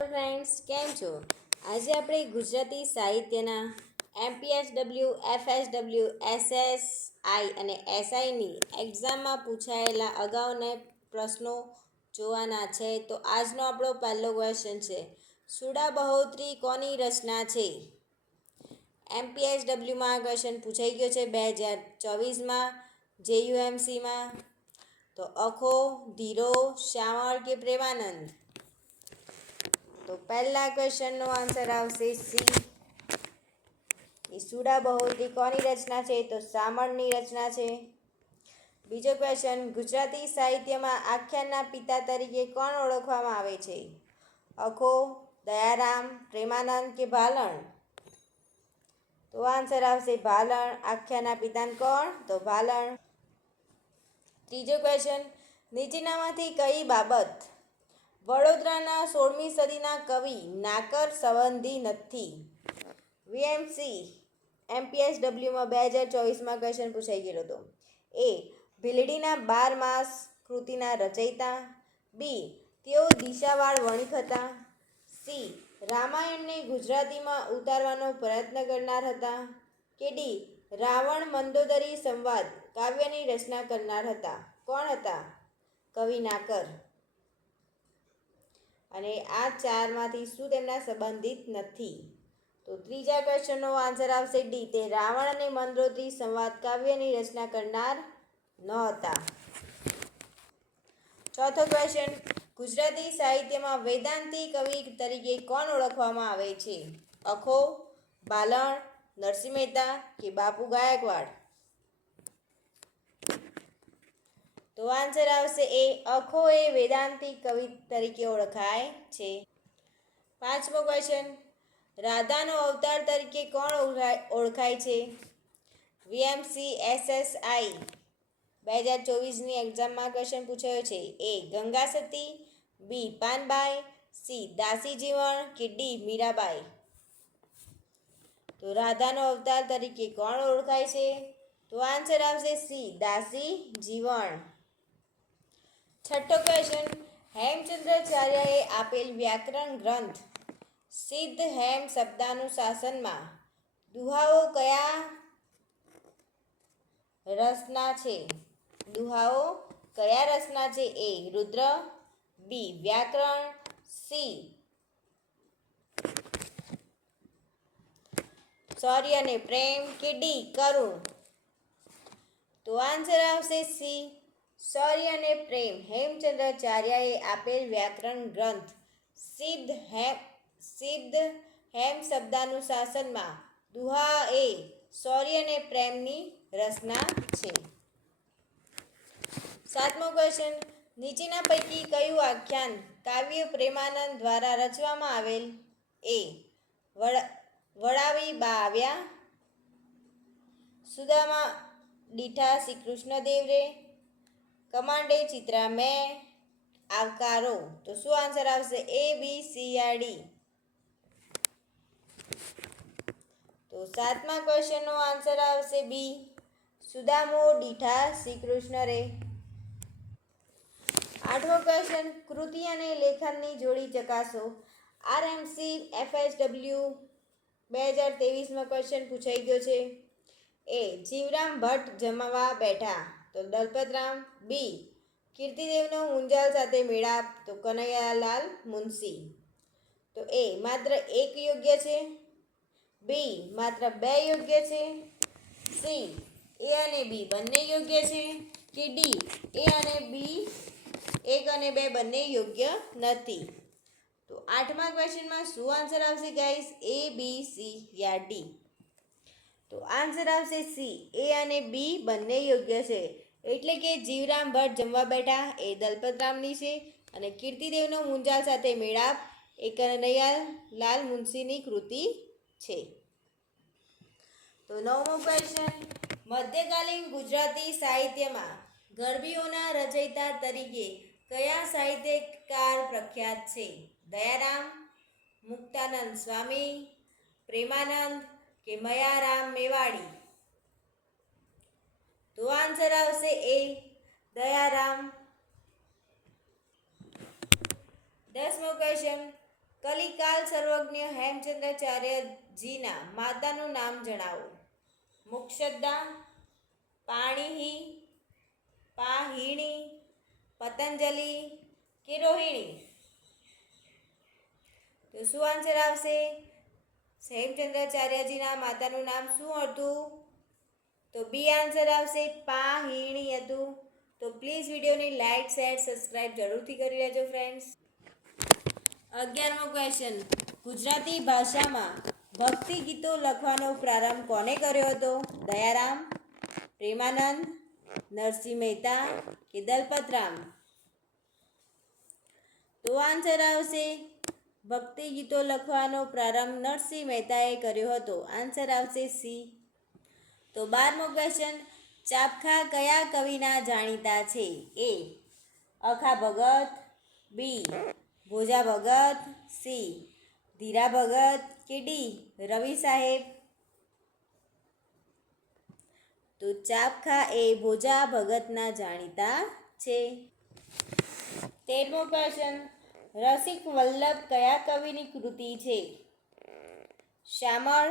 Friends, કેમ છો? આજે આપણે ગુજરાતી સાહિત્યના એમપીએસડબલ્યુ, એફએસડબલ્યુ, એસએસઆઈ અને એસઆઈની એક્ઝામમાં પૂછાયેલા અગાઉના પ્રશ્નો જોવાના છે. તો આજનો આપણો પહેલો ક્વેશ્ચન છે, સુડા બહોત્રી કોની રચના છે? એમપીએસડબલ્યુમાં આ ક્વેશ્ચન પૂછાઈ ગયો છે 2024માં જેયુએમસીમાં. તો અખો, ધીરો, શ્યામળ કે પ્રેમાનંદ? તો પહેલા ક્વેશ્ચનનો આન્સર આવશે સી. સુડા બહોત્રી કોની રચના છે? તો શામળની રચના છે. બીજો ક્વેશ્ચન, ગુજરાતી સાહિત્યમાં આખ્યાનના પિતા તરીકે કોણ ઓળખવામાં આવે છે? અખો, દયારામ, પ્રેમાનંદ કે ભાલણ? તો આન્સર આવશે ભાલણ. આખ્યાનના પિતાને કોણ? તો ભાલણ. ત્રીજો ક્વેશ્ચન, નીચેનામાંથી કઈ બાબત વડોદરાના 16મી સદીના કવિ નાકર સંબંધી નથી? વીએમસી એમપીએસડબલ્યુમાં 2024માં ક્વેશ્ચન પૂછાઈ ગયેલો હતો. એ ભીલડીના 12 માસ કૃતિના રચયિતા. બી તેઓ દિશાવાળ વણિક હતા. સી રામાયણને ગુજરાતીમાં ઉતારવાનો પ્રયત્ન કરનાર હતા. કે ડી રાવણ મંદોદરી સંવાદ કાવ્યની રચના કરનાર હતા? કોણ હતા? કવિ નાકર. અને આ ચારમાંથી શું તેમના સંબંધિત નથી? તો ત્રીજા ક્વેશ્ચનનો આન્સર આવશે ડી, તે રાવણ અને મંદોદરી સંવાદ કાવ્યની રચના કરનાર ન હતા. ચોથો ક્વેશ્ચન, ગુજરાતી સાહિત્યમાં વેદાંતી કવિ તરીકે કોણ ઓળખવામાં આવે છે? અખો, ભાલણ, નરસિંહ મહેતા કે બાપુ ગાયકવાડ? તો આન્સર આવશે એ, અખો એ વેદાંતી કવિ તરીકે ઓળખાય છે. પાંચમો ક્વેશ્ચન, રાધાનો અવતાર તરીકે કોણ ઓળખાય છે? વીએમસી એસએસઆઈ 2024ની એક્ઝામમાં ક્વેશ્ચન પૂછાયો છે. એ ગંગા સતી, બી પાનબાઈ, સી દાસી જીવણ કે ડી મીરાબાઈ? તો રાધાનો અવતાર તરીકે કોણ ઓળખાય છે? તો આન્સર આવશે સી, દાસી જીવણ. છઠ્ઠો ક્વેશ્ચન, હેમચંદ્રાચાર્યએ આપેલ વ્યાકરણ ગ્રંથ સિદ્ધ હેમ શબ્દાનુશાસનમાં દુહાઓ કયા રસના છે? દુહાઓ કયા રસના છે? એ રુદ્ર, બી વ્યાકરણ, સી શૌર્ય અને પ્રેમ કે ડી કરુણ? તો આન્સર આવશે સી, શૌર્ય અને પ્રેમ. હેમચંદ્રાચાર્યએ આપેલ વ્યાકરણ ગ્રંથ સિદ્ધ હેમ શબ્દાનુશાસનમાં દુહા એ શૌર્ય અને પ્રેમની રચના છે. સાતમો ક્વેશ્ચન, નીચેના પૈકી કયું આખ્યાન કાવ્ય પ્રેમાનંદ દ્વારા રચવામાં આવેલ? એ વડાવી બા આવ્યા, સુદામા દીઠા શ્રી કૃષ્ણદેવ રે, કમાંડે ચિત્રા મેં, આવકારો? તો શું આન્સર આવશે? એ, બી, સી યા ડી? તો સાતમા ક્વેશ્ચનનો આન્સર આવશે બી, સુદામો દીઠા શ્રી કૃષ્ણ રે. આઠમો ક્વેશ્ચન, કૃતિ અને લેખનની જોડી ચકાસો. આરએમસી એફએસડબલ્યુ 2023માં ક્વેશ્ચન પૂછાઈ ગયો છે. એ જીવરામ ભટ્ટ જમવા બેઠા, તો દલપતરામ. બી કીર્તિદેવનો મુંજાલ સાથે મેળાપ, તો કનૈયાલાલ મુનશી. તો એ માત્ર એક યોગ્ય છે. બી માત્ર બે યોગ્ય છે. સી એ અને બી બંને યોગ્ય છે કે ડી એ અને બી 1 અને 2 બંને યોગ્ય નથી? તો આઠમા ક્વેશ્ચનમાં શું આન્સર આવશે ગાઈસ? એ, બી, સી યા ડી? તો આન્સર આવશે સી, એ અને બી બંને યોગ્ય છે. એટલે કે જીવરામ ભટ્ટ જમવા બેઠા એ દલપતરામની છે અને કીર્તિદેવનો મુંજાલ સાથે મેળાપ એ કનૈયાલાલ મુનશીની કૃતિ છે. તો નવમો ક્વેશ્ચન, મધ્યકાલીન ગુજરાતી સાહિત્યમાં ગરબીઓના રચયિતા તરીકે કયા સાહિત્યકાર પ્રખ્યાત છે? દયારામ, મુક્તાનંદ સ્વામી, પ્રેમાનંદ કે મયારામ મેવાડી? તો આન્સર આવશે એ, દયારામ. 10મો ક્વેશ્ચન, કલિકાલ સર્વજ્ઞ હેમચંદ્રાચાર્યજીના માતાનું નામ જણાવો. મોક્ષદા, પાણીહી, પાહિણી, પતંજલિ કે રોહિણી? તો શું આન્સર આવશે? હેમચંદ્રાચાર્યજીના માતાનું નામ શું હતું? તો બી આન્સર આવશે, પાહિણી હતું. તો પ્લીઝ વિડીયોને લાઇક, શેર, સબસ્ક્રાઇબ જરૂરથી કરી લેજો ફ્રેન્ડ્સ. 11મો ક્વેશ્ચન. ગુજરાતી ભાષામાં ભક્તિ ગીતો લખવાનો પ્રારંભ કોને કર્યો હતો? દયારામ, પ્રેમાનંદ, નરસિંહ મહેતા કે દલપતરામ? તો આન્સર આવશે, ભક્તિ ગીતો લખવાનો પ્રારંભ નરસિંહ મહેતાએ કર્યો હતો. આન્સર આવશે સી. તો 12મો ક્વેશ્ચન. ચાબખા કયા કવિના જાણીતા છે? એ. અખા ભગત, બી. ભોજા ભગત, સી. ધીરા ભગત કે ડી. રવિ સાહેબ? તો ચાબખા એ ભોજા ભગતના જાણીતા છે. 13મો ક્વેશ્ચન. રસિક વલ્લભ કયા કવિની કૃતિ છે? શામળ,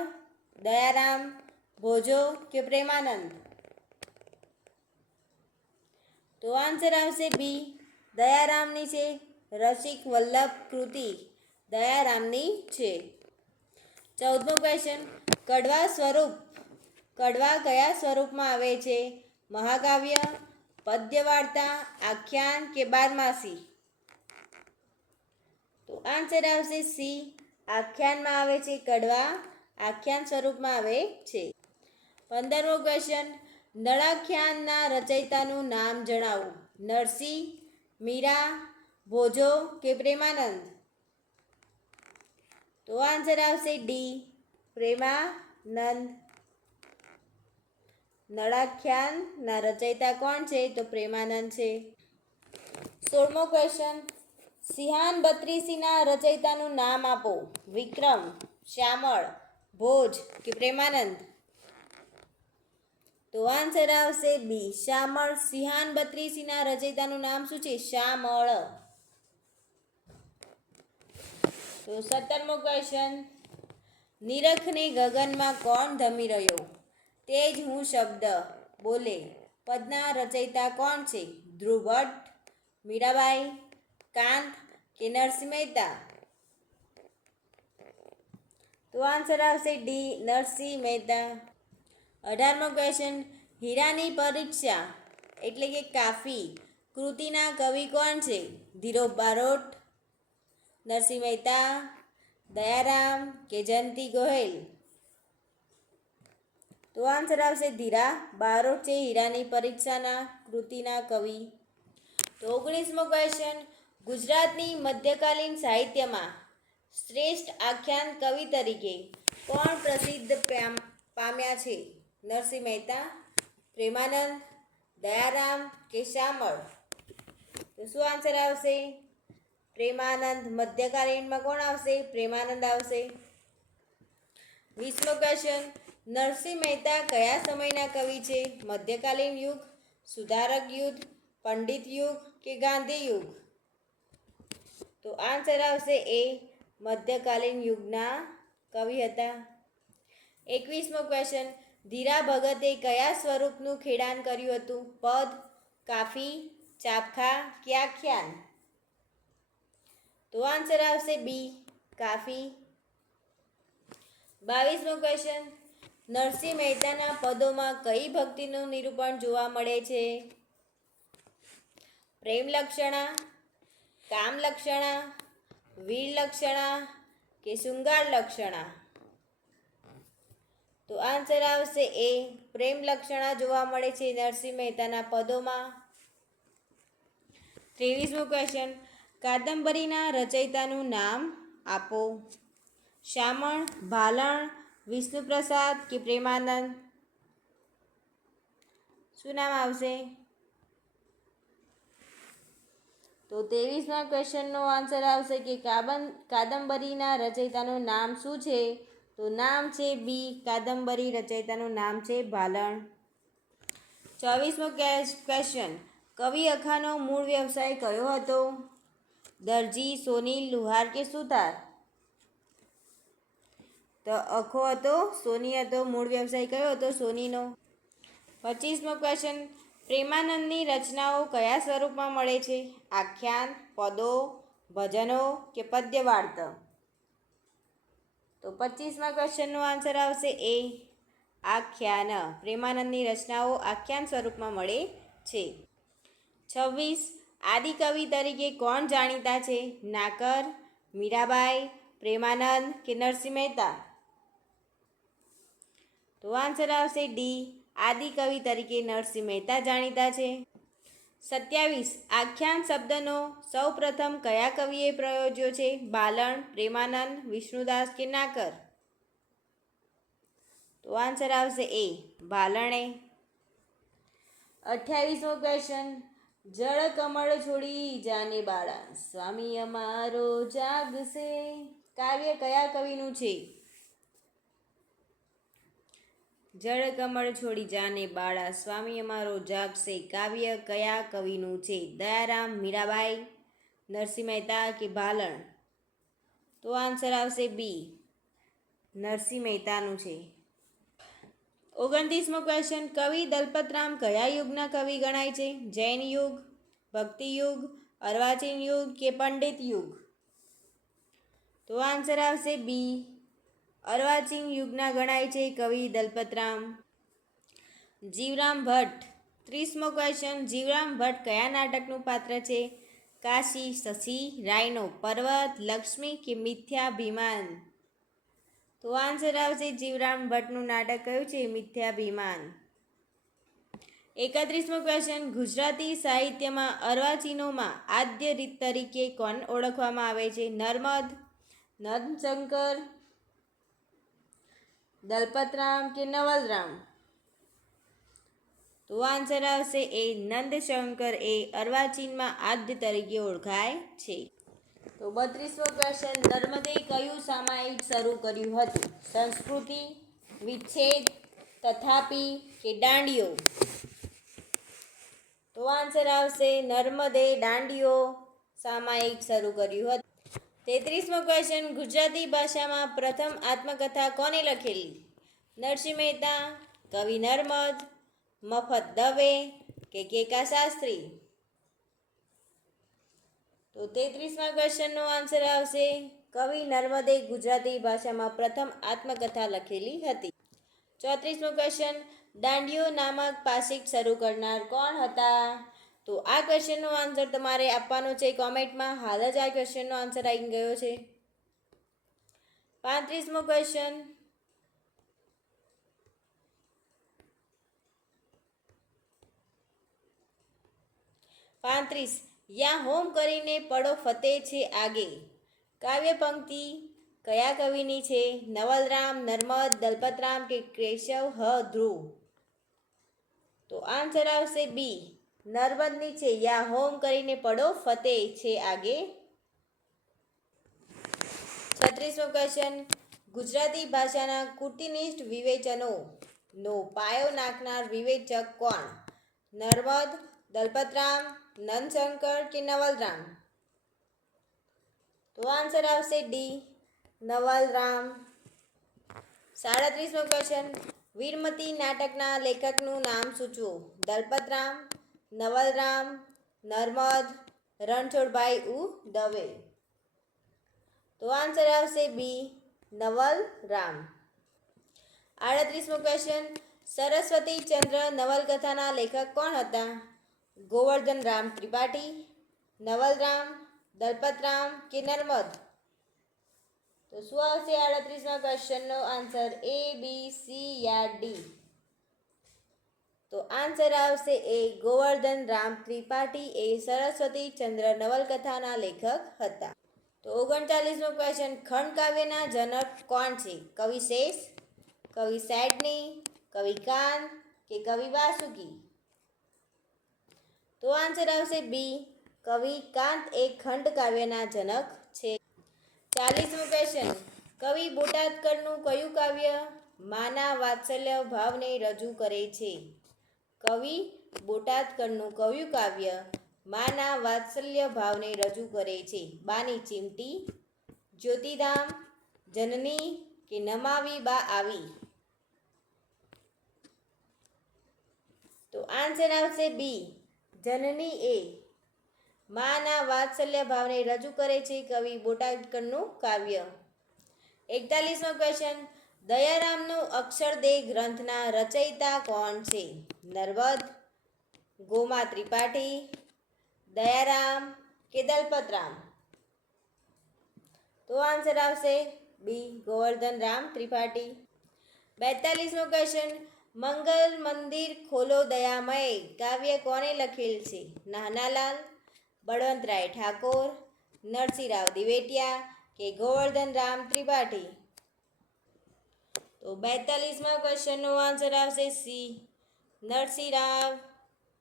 દયારામ, ભોજો કે પ્રેમાનંદ? તો આન્સર આવશે બી. દયારામની છે. રસિક વલ્લભ કૃતિ દયારામની છે. 14મો ક્વેશ્ચન. કડવા કયા સ્વરૂપમાં આવે છે? મહાકાવ્ય, પદ્યવાર્તા, આખ્યાન કે બારમાસી? તો આન્સર આવશે સી. આખ્યાનમાં આવે છે. કડવા આખ્યાન સ્વરૂપમાં આવે છે. 15મો ક્વેશ્ચન. નળાખ્યાનના રચયિતાનું નામ જણાવો. નરસિંહ, મીરા, ભોજો કે પ્રેમાનંદ? તો આન્સર આવશે ડી. પ્રેમાનંદ. નળાખ્યાનના રચયિતા કોણ છે? તો પ્રેમાનંદ છે. 16મો ક્વેશ્ચન. સિંહાન બત્રીસીના રચયિતાનું નામ આપો. વિક્રમ, શ્યામળ, ભોજ કે પ્રેમાનંદ? તો આન્સર આવશે બી. શ્યામળ. સિંહાન બત્રીસીના રચયિતાનું નામ શું છે? શ્યામળ. તો 17મો ક્વેશ્ચન. નિરખને ગગનમાં કોણ ધમી રહ્યો? તે જ હું શબ્દ બોલે પદના રચયિતા કોણ છે? ધ્રુવ ભટ્ટ, મીરાબાઈ, કાંત કે નરસિંહ મહેતા? તો આન્સર આવશે ડી. નરસિંહ મહેતા. 18મો ક્વેશ્ચન. હીરાની પરીક્ષા એટલે કે કાફી કૃતિના કવિ કોણ છે? ધીરોબ બારોટ, નરસિંહ મહેતા, દયારામ કે જયંતી ગોહિલ? તો આન્સર આવશે ધીરા બારોટ છે હીરાની પરીક્ષાના કૃતિના કવિ. તો 19મો ક્વેશ્ચન. ગુજરાતની મધ્યકાલીન સાહિત્યમાં શ્રેષ્ઠ આખ્યાન કવિ તરીકે કોણ પ્રસિદ્ધ પામ્યા છે? નરસિંહ મહેતા, પ્રેમાનંદ, દયારામ કે શ્યામળ? તો શું આન્સર આવશે? પ્રેમાનંદ. મધ્યકાલીનમાં કોણ આવશે? પ્રેમાનંદ આવશે. 20મો ક્વેશ્ચન. નરસિંહ મહેતા કયા સમયના કવિ છે? મધ્યકાલીન યુગ, સુધારક યુગ, પંડિત યુગ કે ગાંધી યુગ? તો આન્સર આવશે એ. મધ્યકાલીન યુગના કવિ હતા. 21મો ક્વેશ્ચન. ધીરા ભગતે કયા સ્વરૂપનું ખેડાણ કર્યું હતું? પદ, કાફી, ચાબખા કે આખ્યાન? તો આન્સર આવશે બી. કાફી. 22મો ક્વેશ્ચન. નરસિંહ મહેતાના પદોમાં કઈ ભક્તિનું નિરૂપણ જોવા મળે છે? પ્રેમ લક્ષણા, કામ લક્ષણા, વીર લક્ષણા કે શૃંગાર લક્ષણા? તો આન્સર આવશે એ. પ્રેમ લક્ષણા જોવા મળે છે નરસિંહ મહેતાના પદોમાં. 23મો ક્વેશ્ચન. કાદંબરીના રચયિતાનું નામ આપો. શામળ, ભાલણ, વિષ્ણુપ્રસાદ કે પ્રેમાનંદ? શું નામ આવશે? તો 23મા ક્વેશ્ચનનો આન્સર આવશે કે કાદંબરીના રચયિતાનું નામ શું છે? તો નામ છે બી. કાદંબરી રચયિતાનું નામ છે ભાલણ. 24મો ક્વેશ્ચન. કવિ અખાનો મૂળ વ્યવસાય કયો હતો? દરજી, સોનીલ, લુહાર કે સુથાર? તો અખો હતો, સોની હતો. મૂળ વ્યવસાય કયો હતો? સોનીનો. 25મો ક્વેશ્ચન, પ્રેમાનંદની રચનાઓ કયા સ્વરૂપમાં મળે છે? આખ્યાન, પદો, ભજનો કે પદ્ય વાર્તા? તો 25મા ક્વેશ્ચનનો આન્સર આવશે એ, આખ્યાન. પ્રેમાનંદની રચનાઓ આખ્યાન સ્વરૂપમાં મળે છે. 26, આદિકવિ તરીકે કોણ જાણીતા છે? નાકર, મીરાબાઈ, પ્રેમાનંદ કે નરસિંહ મહેતા? તો આન્સર આવશે ડી, આદિકવિ તરીકે નરસિંહ મહેતા જાણીતા છે. 27, આખ્યાન શબ્દનો સૌ પ્રથમ કયા કવિએ પ્રયોજ્યો છે? બાલણ, પ્રેમાનંદ, વિષ્ણુદાસ કે નાકર? તો આન્સર આવશે એ, બાલણે. 28મો ક્વેશ્ચન, જળ કમળ છોડી જાને બાળા, સ્વામી અમારો જાગશે, કાવ્ય કયા કવિનું છે? જળ કમળ છોડી જાને બાળા, સ્વામી અમારો જાગશે, કાવ્ય કયા કવિનું છે? દયારામ, મીરાબાઈ, નરસિંહ મહેતા કે બાલણ? તો આન્સર આવશે બી, નરસિંહ મહેતાનું છે. 29મો ક્વેશ્ચન, કવિ દલપતરામ કયા યુગના કવિ ગણાય છે? જૈન યુગ, ભક્તિ યુગ, અર્વાચીન યુગ કે પંડિત યુગ? તો આન્સર આવશે બી, અર્વાચીન યુગના ગણાય છે કવિ દલપતરામ. જીવરામ ભટ્ટ. 30મો ક્વેશ્ચન, જીવરામ ભટ્ટ કયા નાટકનું પાત્ર છે? કાશી, શશી, રાયનો પર્વત, લક્ષ્મી કે મિથ્યાભિમાન? તો આન્સર આવશે જીવરામ ભટ્ટનું નાટક કયું છે? મિથ્યાભિમાન. 31મો ક્વેશ્ચન, ગુજરાતી સાહિત્યમાં અર્વાચીનોમાં આદ્ય રીત તરીકે કોણ ઓળખવામાં આવે છે? નર્મદ, નંદશંકર, દલપતરામ કે નવલરામ? તો આન્સર આવશે એ, નંદશંકર એ અર્વાચીનમાં આદ્ય તરીકે ઓળખાય છે. તો 32મો ક્વેશ્ચન, નર્મદે કયું સામાયિક શરૂ કર્યું હતું? સંસ્કૃતિ, વિચ્છેદ, તથાપિ કે દાંડિયો? તો આન્સર આવશે નર્મદે દાંડિયો સામાયિક શરૂ કર્યું હતું. 33મો ક્વેશ્ચન, ગુજરાતી ભાષામાં પ્રથમ આત્મકથા કોને લખેલી? નરસિંહ મહેતા, કવિ નર્મદ, મફત દવે કે કેકા શાસ્ત્રી? તો 33મા ક્વેશ્ચનનો આન્સર આવશે કવિ નર્મદે ગુજરાતી ભાષામાં પ્રથમ આત્મકથા લખેલી હતી. 34મો ક્વેશ્ચન, દાંડિયો નામક પાક્ષિક શરૂ કરનાર કોણ હતા? તો આ ક્વેશ્ચનનો આન્સર તમારે આપવાનો છે કોમેન્ટમાં. હાલ જ આ ક્વેશ્ચનનો આન્સર આવી ગયો છે. 35મો ક્વેશ્ચન, યા હોમ કરીને પડો ફતે છે આગે, કાવ્ય પંક્તિ કયા કવિની છે? નવલરામ, નર્મદ, દલપતરામ કે કેશવ હ ધ્રુવ? તો આન્સર આવશે બી, નર્મદની છે. યા હોમ કરીને પડો ફતે છે આગે. 36મો ક્વેશ્ચન, ગુજરાતી ભાષાના કૃતિનિષ્ઠ વિવેચનોનો પાયો નાખનાર વિવેચક કોણ? નર્મદ, દલપતરામ, નંદશંકર કે નવલરામ? તો આન્સર આવશે ડી, નવલરામ. 37મો ક્વેશ્ચન, વીરમતી નાટકના લેખકનું નામ સૂચવો? દલપતરામ, નવલરામ, નર્મદ, રણછોડભાઈ દવે? તો આન્સર આવશે બી, નવલરામ. 38મો ક્વેશ્ચન, સરસ્વતીચંદ્ર નવલકથાના લેખક કોણ હતા? ગોવર્ધન રામ ત્રિપાઠી, નવલરામ, દલપતરામ કે નર્મદ? તો શું આવશે 38મા ક્વેશ્ચનનો આન્સર? એ, બી, સી યા ડી? તો આન્સર આવશે એ, ગોવર્ધન રામ ત્રિપાઠી એ સરસ્વતીચંદ્ર નવલકથાના લેખક હતા. તો 39મો ક્વેશ્ચન, ખંડ કાવ્યના જનક કોણ છે? કવિ શેષ, કવિ સાઇડની, કવિ કાન કે કવિ વાસુકી? તો આન્સર આવશે બી, કવિ કાંત એ ખંડ કાવ્યના જનક છે. 40મો ક્વેશ્ચન, કવિ બોટાદકરનું કયું કાવ્ય માના વાત્સલ્ય ભાવને રજૂ કરે છે? કવિ બોટાદકરનું કયું કાવ્ય માના વાત્સલ્ય ભાવને રજૂ કરે છે? બાની ચીમટી, જ્યોતિધામ, જનની કે નમાવી બા આવી? તો આન્સર આવશે બી, જનની એ. માના વાત્સલ્ય ભાવને રજૂ કરે છે કવિ બોટાદકરનું કાવ્ય. 41મો ક્વેશ્ચન, દયારામનો અક્ષરદેહ ગ્રંથના રચયિતા કોણ છે? નર્મદ, ગોમા ત્રિપાઠી, દયારામ કે દલપતરામ? તો આન્સર આવશે બી, ગોવર્ધન રામ ત્રિપાઠી. 42મો ક્વેશ્ચન, મંગલ મંદિર ખોલો દયામય કાવ્ય કોણે લખેલ છે? નાનાલાલ, બળવંતરાય ઠાકોર, નરસિંહરાવ દિવેટિયા કે ગોવર્ધન રામ ત્રિપાઠી? તો 42મા ક્વેશ્ચનનો આન્સર આવશે સી, નરસિંહરાવ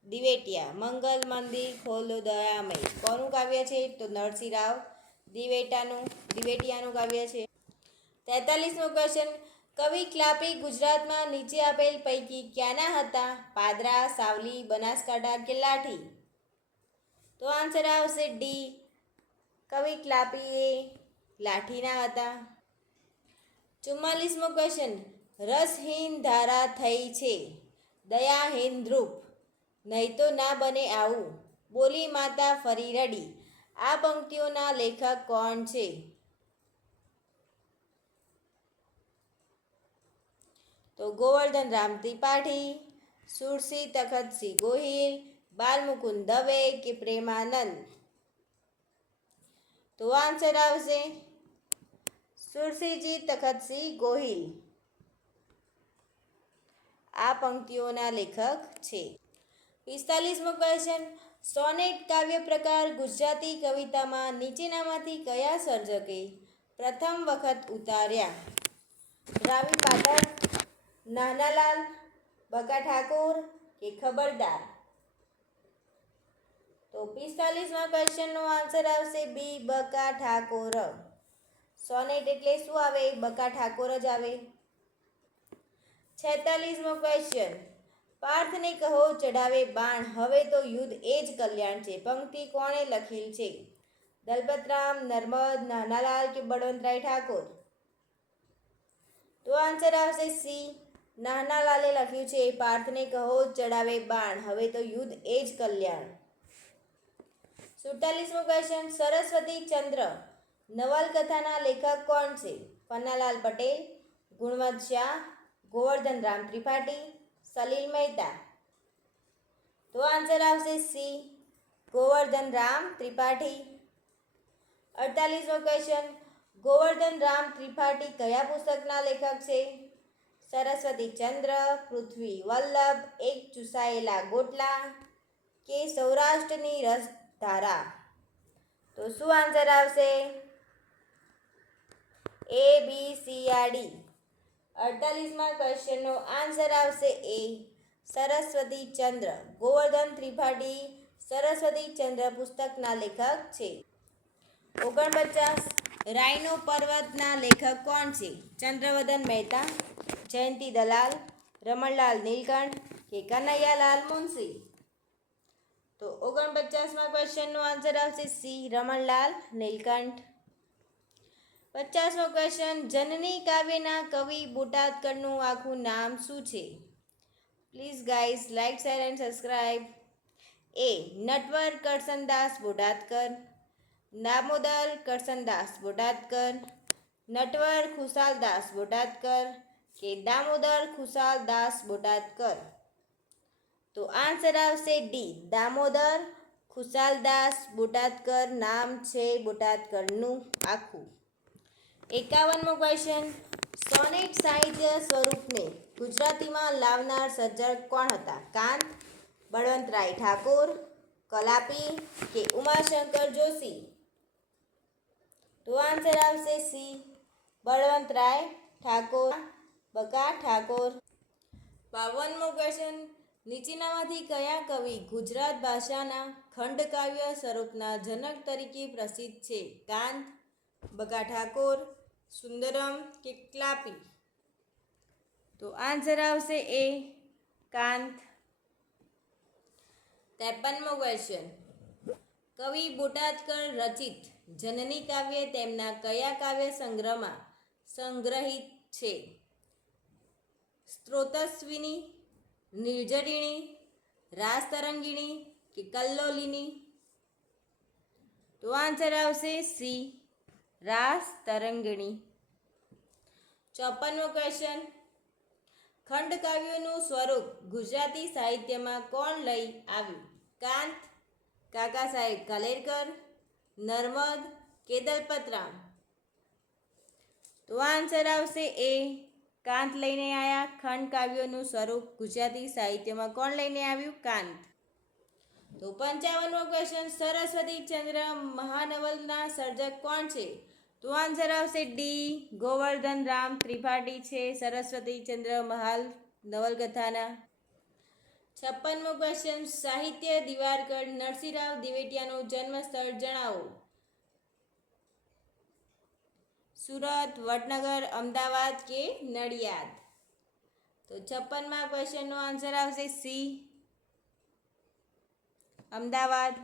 દિવેટિયા. મંગલ મંદિર ખોલો દયામય કોનું કાવ્ય છે? તો નરસિંહરાવ દિવેટિયાનું કાવ્ય છે. 43મો ક્વેશ્ચન, કવિ ક્લાપી ગુજરાતમાં નીચે આપેલ પૈકી ક્યાંના હતા? પાદરા, સાવલી, બનાસકાંઠા કે લાઠી? તો આન્સર આવશે ડી, કવિ ક્લાપી એ લાઠીના હતા. 44મો ક્વેશ્ચન, રસહીન ધારા થઈ છે દયાહીન ધ્રુપ, નહીં તો ના બને આવું, બોલી માતા ફરી રડી. આ પંક્તિઓના લેખક કોણ છે? તો ગોવર્ધન રામ ત્રિપાઠી, સુરસિંહ તખતસિંહ ગોહિલ, બાલમુકુંદ દવે કે પ્રેમાનંદ? તો આન્સર આવશે સુરસિંહજી તખતસિંહ ગોહિલ. આ પંક્તિઓના લેખક છે. 45મો ક્વેશ્ચન, સોનેટ કાવ્ય પ્રકાર ગુજરાતી કવિતામાં નીચેનામાંથી કયા સર્જકે પ્રથમ વખત ઉતાર્યા? રાવી પાઠક, નાનાલાલ, બકા ઠાકોર કે ખબરદાર? તો 45મા ક્વેશ્ચનનો આન્સર આવશે બી, બકા ઠાકોર. સોનેટ એટલે શું આવે? બકા ઠાકોર જ આવે. 46મો ક્વેશ્ચન, પાર્થને કહો ચઢાવે બાણ હવે તો યુદ્ધ એ જ કલ્યાણ છે પંક્તિ કોણે લખેલ છે? દલપતરામ, નર્મદ, નાનાલાલ કે બળવંતરાય ઠાકોર? તો આન્સર આવશે સી, નાનાલાલે લખ્યું છે પાર્થને કહો ચઢાવે બાણ હવે તો યુદ્ધ એ જ કલ્યાણ. 47મો ક્વેશ્ચન, સરસ્વતી ચંદ્ર નવલકથાના લેખક કોણ છે? પન્નાલાલ પટેલ, ગુણવંત શાહ, ગોવર્ધન રામ ત્રિપાઠી, સલીલ મહેતા? તો આન્સર આવશે સી, ગોવર્ધન રામ ત્રિપાઠી. 48મો ક્વેશ્ચન, ગોવર્ધન રામ ત્રિપાઠી કયા પુસ્તકના લેખક છે? સરસ્વતી ચંદ્ર, પૃથ્વી વલ્લભ, એક ચૂસાયેલા ગોટલા કે સૌરાષ્ટ્રની રસધારા? તો શું આન્સર આવશે? એ, બી, સી, આર, ડી. 48મા ક્વેશ્ચનનો આન્સર આવશે એ, સરસ્વતી ચંદ્ર. ગોવર્ધન ત્રિપાઠી સરસ્વતી ચંદ્ર પુસ્તકના લેખક છે. 49, રાયનો પર્વતના લેખક કોણ છે? ચંદ્રવદન મહેતા, જયંતી દલાલ, રમણલાલ નીલકંઠ કે કનૈયાલાલ મુનશી? તો 49મા ક્વેશ્ચનનો આન્સર આવશે સી, રમણલાલ નીલકંઠ. 50મો ક્વેશ્ચન, જનની કાવ્યના કવિ બોટાદકરનું આખું નામ શું છે? Please guys like, share and subscribe. A, Natwar Karsandas Botadkar, Damodar Karsandas Botadkar, Natwar Khushaldas Botadkar કે દામોદર ખુશાલદાસ બોટાદકર? તો આન્સર આવશે ડી, દામોદર ખુશાલદાસ બોટાદકર નામ છે બોટાદકરનું આખું. 51મો ક્વેશ્ચન, સોનેટ સાહિત્ય સ્વરૂપને ગુજરાતીમાં લાવનાર સર્જક કોણ હતા? કાંત, બળવંતરાય ઠાકોર, કલાપી કે ઉમાશંકર જોશી? તો આન્સર આવશે સી, બળવંતરાય ઠાકોર, બકા ઠાકોર. 52મો ક્વેશ્ચન, નીચેનામાંથી કયા કવિ ગુજરાત ભાષાના ખંડકાવ્ય સ્વરૂપના જનક તરીકે પ્રસિદ્ધ છે? કાંત, બકા ઠાકોર, સુંદરમ કે ક્લાપી? તો આન્સર આવશે એ, કાંત. 53મો ક્વેશ્ચન, કવિ બોટાદકર રચિત જનની કાવ્ય તેમના કયા કાવ્ય સંગ્રહમાં સંગ્રહિત છે? સ્ત્રોતસ્વિની, નિર્ઝરિણી, રાસતરંગિણી કે કલ્લોલિની? તો આન્સર આવશે સી, રાસતરંગિણી. 54મો ક્વેશ્ચન. ખંડકાવ્યોનું સ્વરૂપ ગુજરાતી સાહિત્યમાં કોણ લઈ આવ્યું? કાંત, કાકા સાહેબ કાલેલકર, નર્મદ કે દલપતરામ? તો આન્સર આવશે એ, કાંત લઈને આવ્યા. ખંડકાવ્યોનું સ્વરૂપ ગુજરાતી સાહિત્યમાં કોણ લઈને આવ્યું? કાંત. તો 55મો ક્વેશ્ચન. સરસ્વતીચંદ્ર મહાનવલના સર્જક કોણ છે? તો આન્સર આવશે ડી, ગોવર્ધન રામ ત્રિપાઠી છે સરસ્વતીચંદ્ર મહાલ નવલકથાના. 56મો ક્વેશ્ચન. સાહિત્ય દિવાકર નરસિંહરાવ દિવેટિયાનું જન્મસ્થળ જણાવો. સુરત, વડનગર, અમદાવાદ કે નડિયાદ? તો 56મા ક્વેશ્ચનનો આન્સર આવશે સી, અમદાવાદ.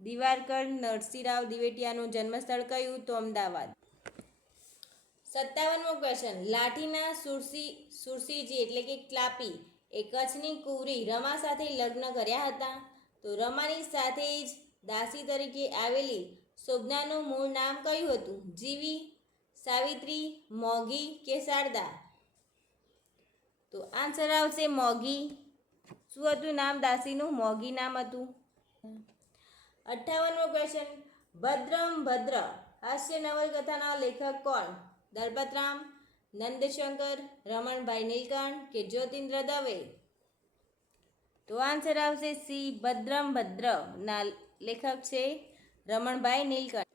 દિવાકર નરસિંહરાવ દિવેટિયાનું જન્મસ્થળ કયું? તો અમદાવાદ. 57મો ક્વેશ્ચન. લાઠીના સુરસીજી એટલે કે ક્લાપી એ કચ્છની કુંવરી રમા સાથે લગ્ન કર્યા હતા. તો રમાની સાથે જ દાસી તરીકે આવેલી શોભનાનું મૂળ નામ કયું હતું? જીવી, સાવિત્રી, મોગી કે શારદા? તો આન્સર આવશે મોગી. શું હતું નામ દાસીનું? મોગી નામ હતું. 58મો ક્વેશ્ચન. ભદ્રમ ભદ્ર હાસ્ય નવલકથાના લેખક કોણ? દલપતરામ, નંદશંકર, રમણભાઈ નીલકંઠ કે જ્યોતિન્દ્ર દવે? તો આન્સર આવશે સી, ભદ્રમ ભદ્ર ના લેખક છે રમણભાઈ નીલકંઠ.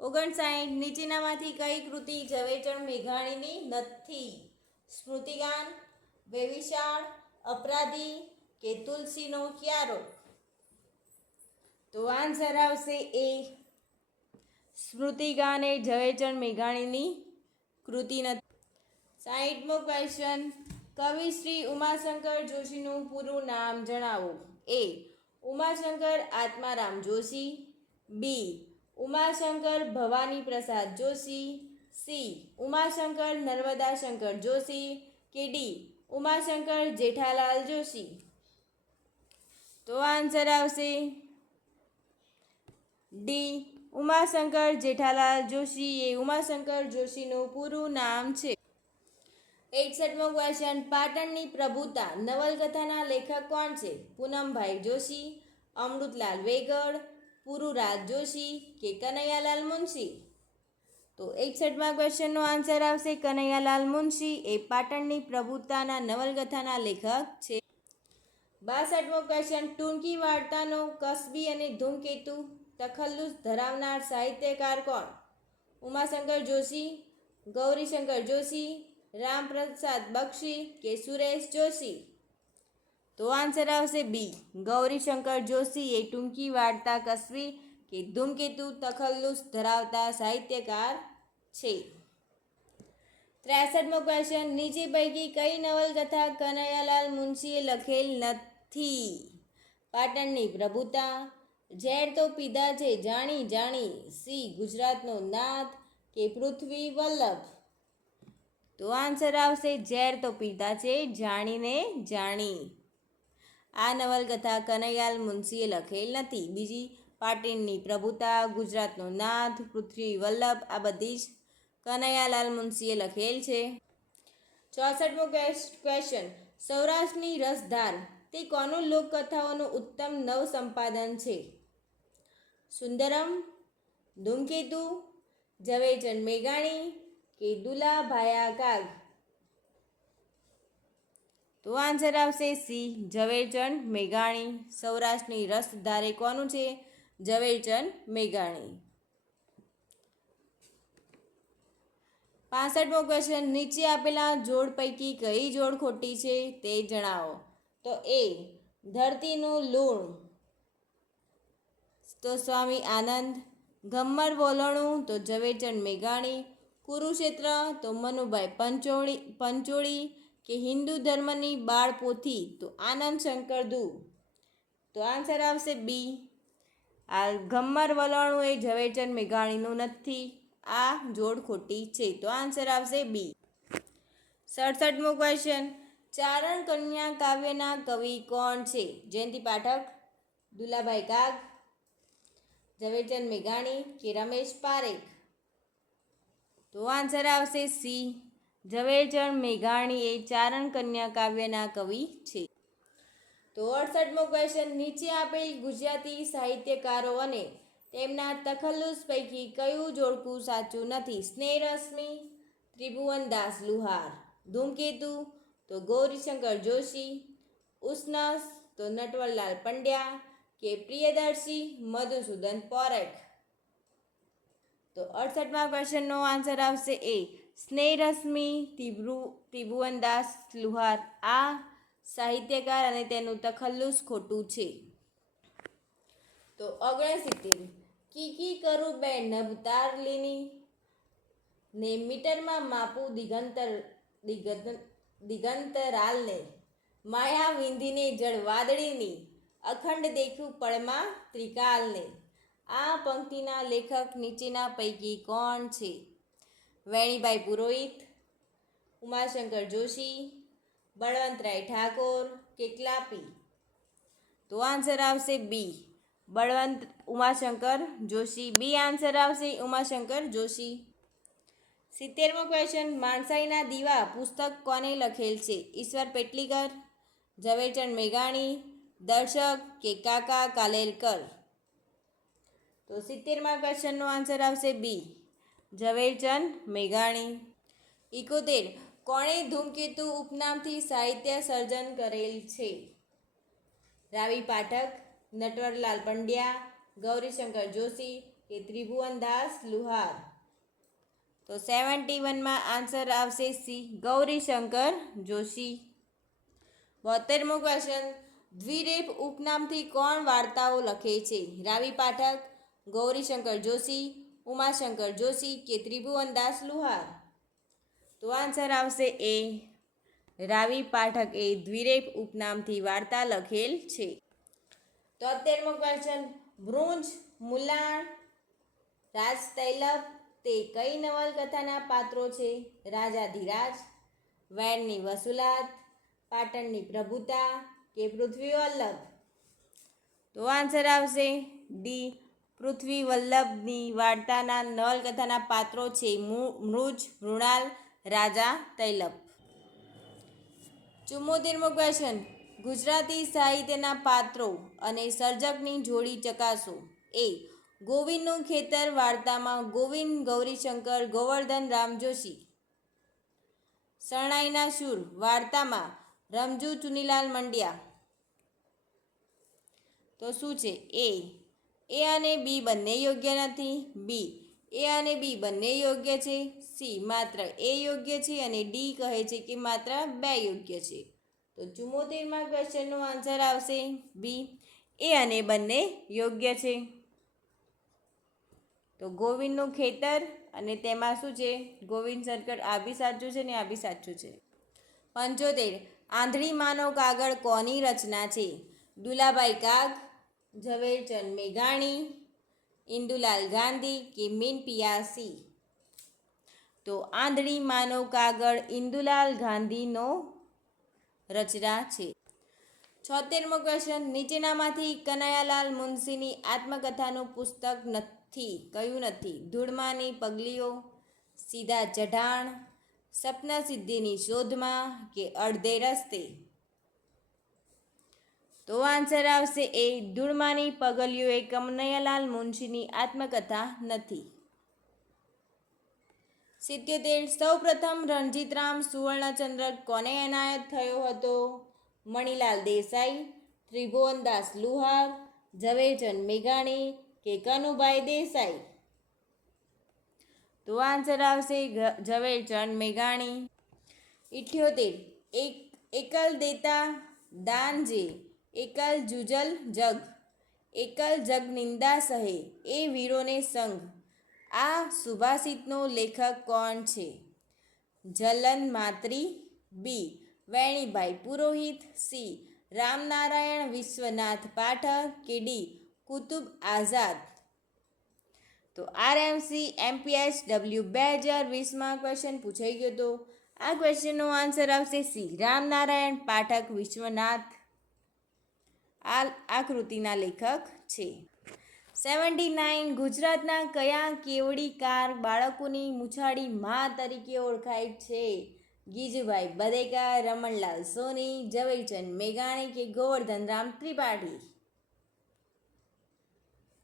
59. નીચેનામાંથી કઈ કૃતિ ઝવેરચંદ મેઘાણીની નથી? સ્મૃતિગાન, વેવિશાળ, અપરાધી કે તુલસીનો ક્યારો? તો આન્સર આવશે એ, સ્મૃતિગાન એ ઝવેરચંદ મેઘાણીની કૃતિ નથી. 60મો ક્વેશ્ચન. કવિ શ્રી ઉમાશંકર જોશીનું પૂરું નામ જણાવો. એ, ઉમાશંકર આત્મારામ જોશી, બી, ઉમાશંકર ભવાની પ્રસાદ જોશી, સી, ઉમાશંકર નર્મદાશંકર જોશી કે ડી, ઉમાશંકર જેઠાલાલ જોશી? તો આન્સર આવશે ડી, ઉમાશંકર જેઠાલાલ જોશી એ ઉમાશંકર જોશીનું પૂરું નામ છે. 61મો ક્વેશ્ચન. પાટણની પ્રભુતા નવલકથાના લેખક કોણ છે? પૂનમભાઈ જોશી, અમૃતલાલ વેગડ, પુરુરાજ જોશી કે કનૈયાલાલ મુનશી? તો 61મા ક્વેશ્ચનનો આન્સર આવશે કનૈયાલાલ મુનશી એ પાટણની પ્રભુતાના નવલકથાના લેખક છે. 62મો ક્વેશ્ચન. ટૂંકી વાર્તાનો કસબી અને ધૂમકેતુ તખલ્લુસ ધરાવનાર સાહિત્યકાર કોણ? ઉમાશંકર જોશી, ગૌરીશંકર જોશી, રામપ્રસાદ બક્ષી કે સુરેશ જોશી? તો આન્સર આવશે બી, ગૌરીશંકર જોશી એ ટૂંકી વાર્તા કસબી કે ધૂમકેતુ તખલ્લુસ ધરાવતા સાહિત્યકાર છે. 63મો ક્વેશ્ચન. નીચે પૈકી કઈ નવલકથા કનૈયાલાલ મુનશીએ લખેલ નથી? પાટણની પ્રભુતા, ઝેર તો પીધા છે જાણી જાણી, સી, ગુજરાતનો નાથ કે પૃથ્વી વલ્લભ? તો આન્સર આવશે ઝેર તો પીધા છે જાણીને જાણી. આ નવલકથા કનૈયાલાલ મુનશીએ લખેલ નથી. બીજી પાટણની પ્રભુતા, ગુજરાતનો નાથ, પૃથ્વી વલ્લભ આ બધી જ કનૈયાલાલ મુનશીએ લખેલ છે. 64મો ક્વેશ્ચન. સૌરાષ્ટ્રની રસધાર તે કોનું લોકકથાઓનું ઉત્તમ નવ સંપાદન છે? સુંદરમ, ધૂમકેતુ, ઝવેરચંદ મેઘાણી કે દુલાભાયા કાગ? તો આન્સર આવશે સી, ઝવેરચંદ મેઘાણી. સૌરાષ્ટ્રની રસધારે કોનું છે? ઝવેરચંદ મેઘાણી. 65મો ક્વેશ્ચન. નીચે આપેલા જોડ પૈકી કઈ જોડ ખોટી છે તે જણાવો. તો એ, ધરતીનું લૂણ તો સ્વામી આનંદ, ગમ્મર બોલણું તો ઝવેરચંદ મેઘાણી, કુરુક્ષેત્ર તો મનુભાઈ પંચોળી કે હિન્દુ ધર્મની બાળપોથી તો આનંદ શંકર દુ? તો આન્સર આવશે બી, આ ગમ્મર વલણું એ ઝવેરચંદ મેઘાણીનું નથી. આ જોડ ખોટી છે. તો આન્સર આવશે બી. 67મો ક્વેશ્ચન, ચારણ કન્યા કાવ્યના કવિ કોણ છે? જયંતિ પાઠક, દુલાભાઈ કાગ, ઝવેરચંદ મેઘાણી કે રમેશ પારેખ? તો આન્સર આવશે સી. ઝવેરચંદ મેઘાણી એ ચારણ કન્યા કાવ્યના કવિ છે. તો 68મો ક્વેશ્ચન, નીચે આપેલ ગુજરાતી સાહિત્યકારો અને તેમના તખલ્લુસ પૈકી કયું જોડકું સાચું નથી? સ્નેહરશ્મિ, ત્રિભુવનદાસ લુહાર, ધૂમકેતુ તો ગૌરીશંકર જોશી, ઉષ્ણસ તો નટવરલાલ પંડ્યા કે પ્રિયદર્શી મધુસૂદન પોરેખ? તો 68મા ક્વેશ્ચનનો આન્સર આવશે એ. સ્નેહરશ્મિ ત્રિભુવનદાસ લુહાર આ સાહિત્યકાર અને તેનું તખલ્લુસ ખોટું છે. તો 69, કીકી કરું બે નભતારલીની ને મીટરમાં માપું દિગંતરાલને, માયા વિંધીને જળ વાદળીની, અખંડ દેખું પળમાં ત્રિકાલને. આ પંક્તિના લેખક નીચેના પૈકી કોણ છે? વેણીબાઈ પુરોહિત, ઉમાશંકર જોશી, બળવંતરાય ઠાકોર કે ક્લાપી? તો આન્સર આવશે બી. ઉમાશંકર જોશી. બી આન્સર આવશે ઉમાશંકર જોશી. 70મો ક્વેશ્ચન, માણસાઈના દીવા પુસ્તક કોને લખેલ છે? ઈશ્વર પેટલીકર, ઝવેરચંદ મેઘાણી, દર્શક કે કાકા કાલેલકર? તો 70મા ક્વેશ્ચનનો આન્સર આવશે બી. ઝવેરચંદ મેઘાણી. 71, કોણે ધૂમકેતુ ઉપનામથી સાહિત્ય સર્જન કરેલ છે? રાવી પાઠક, નટવરલાલ પંડ્યા, ગૌરીશંકર જોશી કે ત્રિભુવનદાસ લુહાર? તો 71માં આન્સર આવશે સી. ગૌરીશંકર જોશી. 72મો ક્વેશ્ચન, દ્વિરેફ ઉપનામથી કોણ વાર્તાઓ લખે છે? રાવી પાઠક, ગૌરીશંકર જોશી, ઉમાશંકર જોશી કે ત્રિભુવનદાસ લુહાર? તો આન્સર આવશે એ. રાવી પાઠક એ દ્વિરેફ ઉપનામથી વાર્તા લખેલ છે. 73મો ક્વેશ્ચન, ભૃંજ, મુલાણ, રાજતૈલપ તે કઈ નવલકથાના પાત્રો છે? રાજાધિરાજ, વેણની વસુલાત, પાટણની પ્રભુતા કે પૃથ્વી વલ્લભ? તો આન્સર આવશે ડી. પૃથ્વી વલ્લભની વાર્તાના નવલકથાના પાત્રો છે મૃજ, મૃણાલ, રાજા તૈલપ. 74મો ક્વેશ્ચન, ગુજરાતી સાહિત્યના પાત્રો અને સર્જકની જોડી ચકાસો. એ. ગોવિંદનું ખેતર વાર્તામાં ગોવિંદ ગૌરીશંકર ગોવર્ધન રામ જોશી. શરણાઈના શૂર વાર્તામાં રમજુ ચુનીલાલ મંડિયા. તો શું છે? એ અને બી બંને યોગ્ય નથી. બી, એ અને બી બંને યોગ્ય છે. સી, માત્ર એ યોગ્ય છે અને ડી કહે છે કે માત્ર 2 યોગ્ય છે. તો 74મા ક્વેશ્ચનનો આન્સર આવશે બી. એ અને બંને યોગ્ય છે. તો ગોવિંદનું ખેતર અને તેમાં શું છે? ગોવિંદ શંકર આ બી સાચું છે ને આ બી સાચું છે. 75, આંધળી માનો કાગળ કોની રચના છે? દુલાભાઈ કાગ, ઝવેરચંદ મેઘાણી, ઇન્દુલાલ ગાંધી કે મીન પિયાસી? તો આંધળી માનો કાગળ ઇન્દુલાલ ગાંધીનો રચના છે. 76મો ક્વેશ્ચન, નીચેનામાંથી કનૈયાલાલ મુનશીની આત્મકથાનું પુસ્તક નથી? કયું નથી? ધૂળમાની પગલીઓ, સીધા ચઢાણ, સપ્નસિદ્ધિની શોધમાં કે અડધે રસ્તે? તો આન્સર આવશે એ. ધૂળમાની પગલીઓ એ કનૈયાલાલ મુનશીની આત્મકથા નથી. 77, સૌપ્રથમ રણજીતરામ સુવર્ણચંદ્રક કોને એનાયત થયો હતો? મણિલાલ દેસાઈ, ત્રિભુવનદાસ લુહાર, ઝવેરચંદ મેઘાણી કે કનુભાઈ દેસાઈ? તો આન્સર આવશે ઝવેરચંદ મેઘાણી. 78, એકલ દેતા દાન જે, એકલ જુજલ જગ, એકલ જગ નિંદા સહે એ વીરોને સંગ આ સુભાષિતનો લેખક કોણ છે? જલન માત્રી, બી. વેણીબાઈ પુરોહિત, સી. રામનારાયણ વિશ્વનાથ પાઠક કે ડી. કુતુબ આઝાદ? તો આરએમસી MPHW 2020માં ક્વેશ્ચન પૂછાઈ ગયો હતો. આ ક્વેશ્ચનનો આન્સર આવશે સી. રામનારાયણ પાઠક વિશ્વનાથ આ કૃતિના લેખક છે. 79 ગુજરાતના કયા કેવડીકાર બાળકોની મૂછાળી મા તરીકે ઓળખાય છે? ગીજુભાઈ બધેકા, રમણલાલ સોની, ઝવેરચંદ મેઘાણી કે ગોવર્ધન રામ ત્રિપાઠી?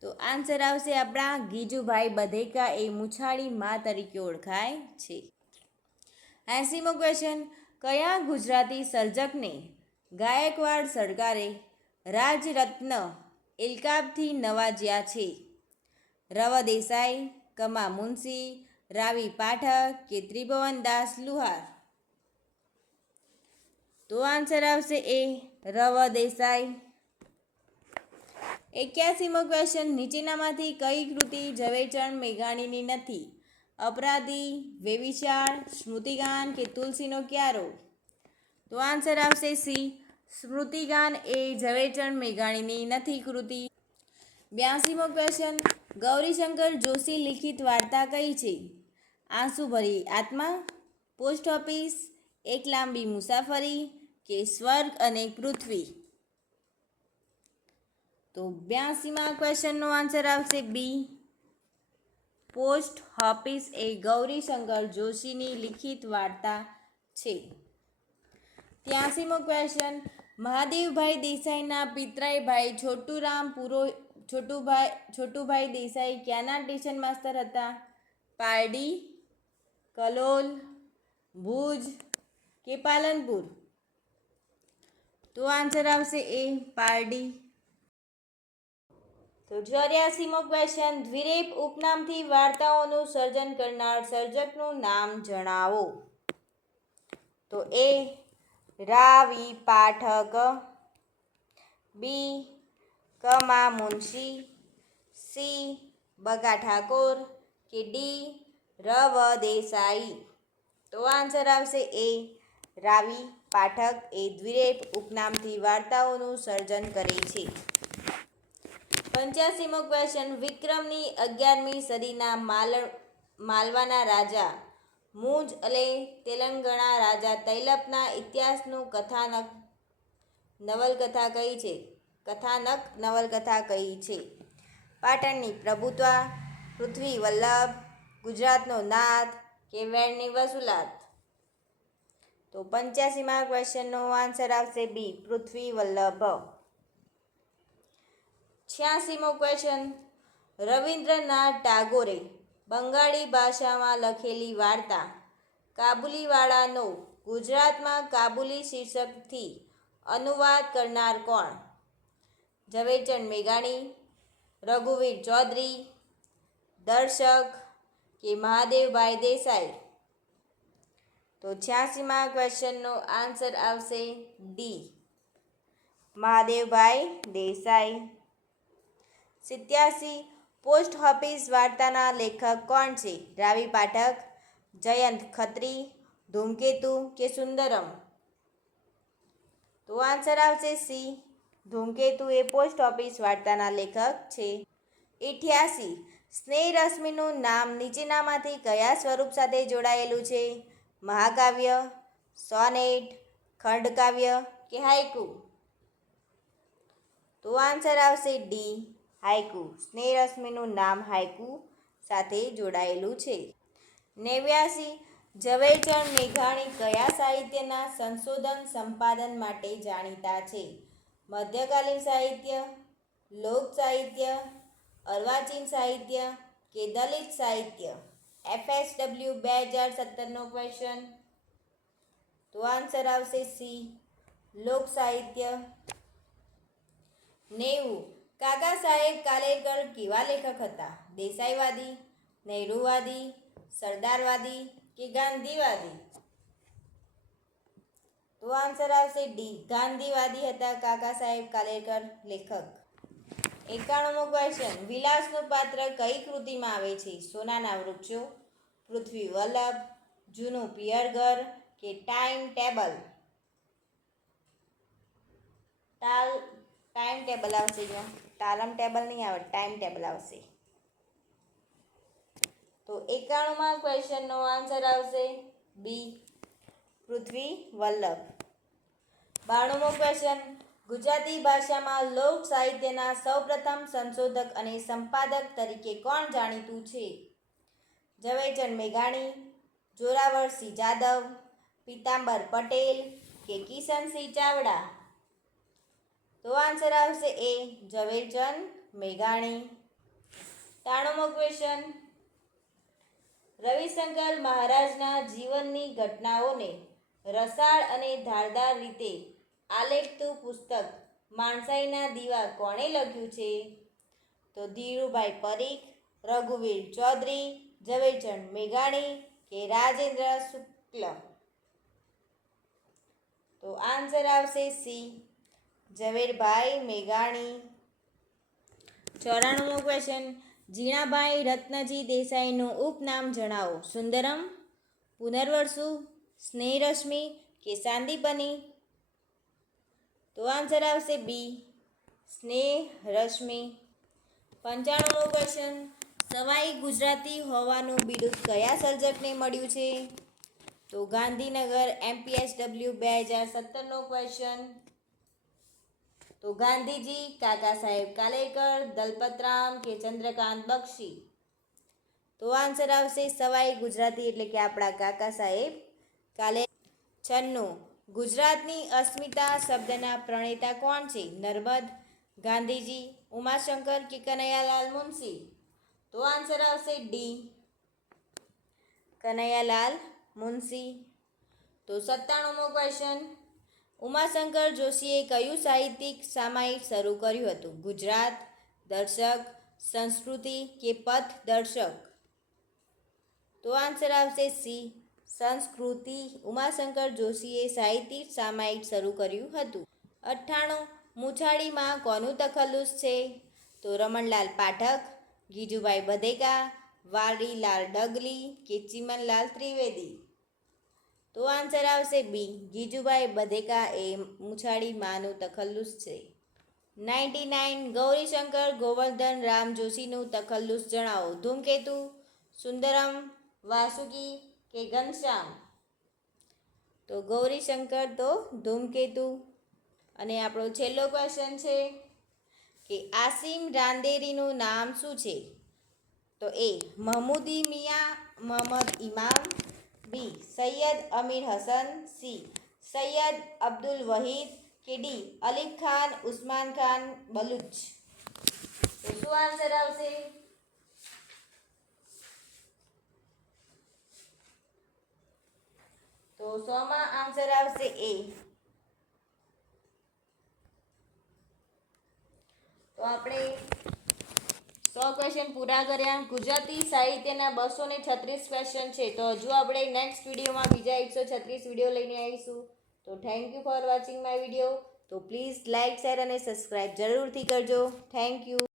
તો આન્સર આવશે આપણા ગીજુભાઈ બધેકા એ મૂછાળી મા તરીકે ઓળખાય છે. 80મો ક્વેશ્ચન, કયા ગુજરાતી સર્જકને ગાયકવાડ સરકારે રાજરત્ન ઇલકાબથી નવાજ્યા છે? રવ દેસાઈ, કમા મુનશી, રાવી પાઠક કે ત્રિભુવનદાસ લુહાર? તો આન્સર આવશે એ રવ દેસાઈ. 81મો ક્વેશ્ચન, નીચેનામાંથી કઈ કૃતિ ઝવેરચંદ મેઘાણીની નથી? અપરાધી, વેવિશાળ, સ્મૃતિગાન કે તુલસીનો ક્યારો? તો આન્સર આવશે સી. સ્મૃતિગાન એ ઝવેરચંદ મેઘાણીની નથી કૃતિ. 82મો ક્વેશ્ચન, ગૌરીશંકર જોશી લિખિત વાર્તા કઈ છે? આંસુભરી આત્મા, પોસ્ટ ઓફિસ, એક લાંબી મુસાફરી કે સ્વર્ગ અને પૃથ્વી? તો 82મા ક્વેશ્ચનનો આન્સર આવશે બી. પોસ્ટ ઓફિસ એ ગૌરીશંકર જોશીની લિખિત વાર્તા છે. 83મો ક્વેશ્ચન, મહાદેવભાઈ દેસાઈના પિતરાઈ ભાઈ છોટુભાઈ દેસાઈ ક્યાંના સ્ટેશન માસ્તર હતા? પારડી, કલોલ, ભુજ કે પાલનપુર? તો આન્સર આવશે એ પારડી. તો 84મો ક્વેશ્ચન, દ્વિરેફ ઉપનામથી વાર્તાઓનું સર્જન કરનાર સર્જકનું નામ જણાવો. તો એ રાવી પાઠક, બી કમા મુનશી, સી બગા ઠાકોર કે ડી રવ દેસાઈ? તો આન્સર આવશે એ રાવી પાઠક એ દ્વિરેફ ઉપનામથી વાર્તાઓનું સર્જન કરે છે. 85મો ક્વેશ્ચન, વિક્રમની 11મી સદીના માલવાના રાજા મુજ અને તેલંગણા રાજા તૈલપના ઇતિહાસનું કથાનક નવલકથા કઈ છે? પાટણની પ્રભુત્વા, પૃથ્વી વલ્લભ, ગુજરાતનો નાથ કે વેણની વસુલાત? તો 85મા ક્વેશ્ચનનો આન્સર આવશે બી. પૃથ્વી વલ્લભ. 86મો ક્વેશ્ચન, રવિન્દ્રનાથ ટાગોરે બંગાળી ભાષામાં લખેલી વાર્તા કાબુલીવાળાનો ગુજરાતમાં કાબુલી શીર્ષકથી અનુવાદ કરનાર કોણ? ઝવેરચંદ મેઘાણી, રઘુવીર ચૌધરી, દર્શક કે મહાદેવભાઈ દેસાઈ? તો 86મા ક્વેશ્ચનનો આન્સર આવશે D. Mahadevbhai Desai. 87 post office વાર્તાના લેખક કોણ છે? રાવી પાઠક, જયંત ખત્રી, ધૂમકેતુ કે સુંદરમ? તો આન્સર આવશે સી. ધૂમકેતુ એ પોસ્ટ ઓફિસ વાર્તાના લેખક છે. 88 સ્નેહ રશ્મિનું નામ નીચેનામાંથી કયા સ્વરૂપ સાથે જોડાયેલું છે? મહાકાવ્ય, સોનેટ, ખંડકાવ્ય કે હાઇકુ? તો આન્સર આવશે ડી. હાઇકુ. સ્નેહ રશ્મિનું નામ હાઇકુ સાથે જોડાયેલું છે. 89 ઝવેરચંદ મેઘાણી કયા સાહિત્યના સંશોધન સંપાદન માટે જાણીતા છે? મધ્યકાલીન સાહિત્ય, લોક સાહિત્ય, અર્વાચીન સાહિત્ય કે દલિત સાહિત્ય? FSW 2017નો ક્વેશ્ચન. તો આન્સર આવશે સી. લોક સાહિત્ય. 90 કાકા સાહેબ કાલેલકર કેવા લેખક હતા? દેસાઈવાદી, નહેરુવાદી, સરદારવાદી કે ગાંધીવાદી? તો આન્સર આવશે ડી. ગાંધીવાદી હતા કાકા સાહેબ કાલેલકર લેખક. 91મો ક્વેશ્ચન, વિલાસનું પાત્ર કઈ કૃતિમાં આવે છે? સોનાના વૃક્ષો, પૃથ્વી વલ્લભ, જૂનું પિયર ઘર કે ટાઈમ ટેબલ? ટાઈમ ટેબલ આવશે. ટાલમ ટેબલ નહીં આવે, ટાઈમ ટેબલ આવશે. તો 91માં ક્વેશ્ચનનો આન્સર આવશે બી, પૃથ્વી વલ્લભ. 92મો ક્વેશ્ચન, ગુજરાતી ભાષામાં લોક સાહિત્યના સૌપ્રથમ સંશોધક અને સંપાદક તરીકે કોણ જાણીતું છે? ઝવેરચંદ મેઘાણી, જોરાવરસિંહ જાદવ, પીતાંબર પટેલ કે કિશનસિંહ ચાવડા? તો આન્સર આવશે એ, ઝવેરચંદ મેઘાણી. 93મો ક્વેશ્ચન, રવિશંકર મહારાજના જીવનની ઘટનાઓને રસાળ અને ધારદાર રીતે આલેખતું પુસ્તક માણસાઈના દીવા કોણે લખ્યું છે? તો ધીરુભાઈ પરીખ, રઘુવીર ચૌધરી, ઝવેરચંદ મેઘાણી કે રાજેન્દ્ર શુક્લ? તો આન્સર આવશે સી, ઝવેરભાઈ મેઘાણી. 94મો ક્વેશ્ચન, જીણાભાઈ રત્નજી દેસાઈનું ઉપનામ જણાવો. સુંદરમ, પુનર્વસુ, સ્નેહરશ્મિ કે સાંદીપની? તો આન્સર આવશે બી, સ્નેહરશ્મિ. 95મો ક્વેશ્ચન, સવાઈ ગુજરાતી હોવાનું બિરુદ કયા સર્જકને મળ્યું છે? તો ગાંધીનગર MPSW 2017નો ક્વેશ્ચન. તો ગાંધીજી, કાકા સાહેબ કાલેલકર, દલપતરામ કે ચંદ્રકાંત બક્ષી? તો આન્સર આવશે સવાઈ ગુજરાતી એટલે કે આપણા કાકા સાહેબ કાલે. 96, ગુજરાતની અસ્મિતા શબ્દના પ્રણેતા કોણ છે? નર્મદ, ગાંધીજી, ઉમાશંકર કે કનૈયાલાલ મુનશી? તો આન્સર આવશે ડી, કનૈયાલાલ મુનશી. તો 97મો ક્વેશ્ચન, ઉમાશંકર જોશીએ કયું સાહિત્યિક સામાયિક શરૂ કર્યું હતું? ગુજરાત, દર્શક, સંસ્કૃતિ કે પથ દર્શક? તો આન્સર આવશે સી, સંસ્કૃતિ. ઉમાશંકર જોશીએ સાહિત્યિક સામાયિક શરૂ કર્યું હતું. 98, મૂછાળીમાં કોનું તખલ્લુસ છે? તો રમણલાલ પાઠક, ગીજુભાઈ બધેકા, વાડીલાલ ડગલી કે ચીમનલાલ ત્રિવેદી? તો આન્સર આવશે બી, ગીજુભાઈ બધેકા એ મૂછાળીમાંનું તખલ્લુસ છે. 99, ગૌરીશંકર ગોવર્ધન રામ જોશીનું તખલ્લુસ જણાવો. ધૂમકેતુ, સુંદરમ, વાસુકી કે ઘનશ્યામ? તો ગૌરીશંકર તો ધૂમકેતુ. અને આપણો છેલ્લો ક્વેશ્ચન છે કે આસિમ રાંદેરીનું નામ શું છે? તો એ મહમૂદી મિયા મહમદ ઇમામ, બી સૈયદ અમીર હસન, સી સૈયદ અબ્દુલ વહીદ કે ડી અલીફ ખાન ઉસ્માન ખાન બલુચ? તો શું આન્સર આવશે? તો 100માં આન્સર આવશે એ. તો આપણે 100 ક્વેશ્ચન પૂરા કર્યા. ગુજરાતી સાહિત્યના 236 ક્વેશ્ચન છે. તો હજુ આપણે નેક્સ્ટ વિડીયોમાં બીજા 136 વિડીયો લઈને આવીશું. તો thank you for watching my video. તો પ્લીઝ લાઇક, શેર અને સબસ્ક્રાઈબ જરૂરથી કરજો. Thank you.